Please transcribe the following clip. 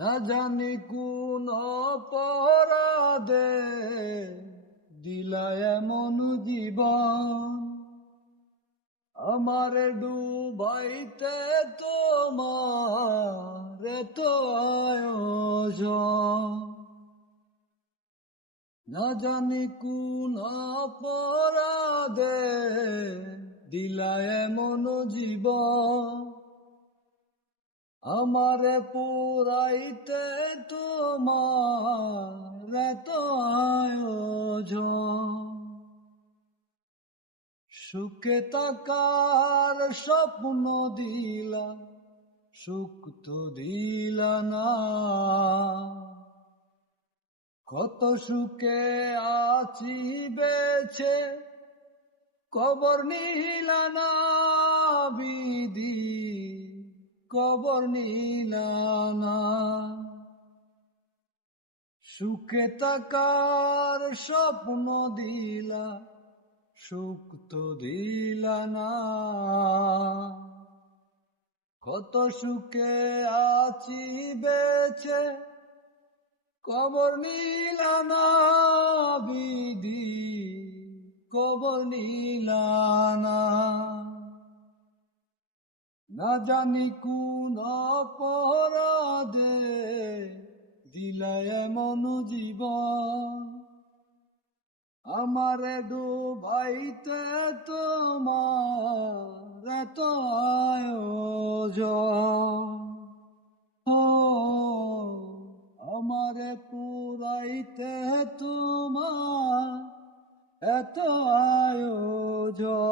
না জানি কোন অপরাধে দিলা এমন জীবন, আমারে ডুবাইতে তোমার তো আয়োজন। না জানি কোন অপরাধে দিলা এমন জীবন, আমারে পুরাইতে তোমার তো আয়োজন। সুখে থাকার স্বপ্ন দিলা, সুখ তো দিলা না। কত সুখে আছি বেছে, কবর নিলা না বিধি, কবর নিলা না। সুখে থাকার স্বপ্ন দিলা, সুখ তো দিলা না। কত সুখে আছি বেছে, কবর নিলা না বিধি, কবর নিলা না। না জানি কোন অপরাধে দিলা এমন জীবন, আমারে ডুবাইতে তোমার এত আয়োজন। ও আমারে পুরাইতে তোমার এত আয়োজন।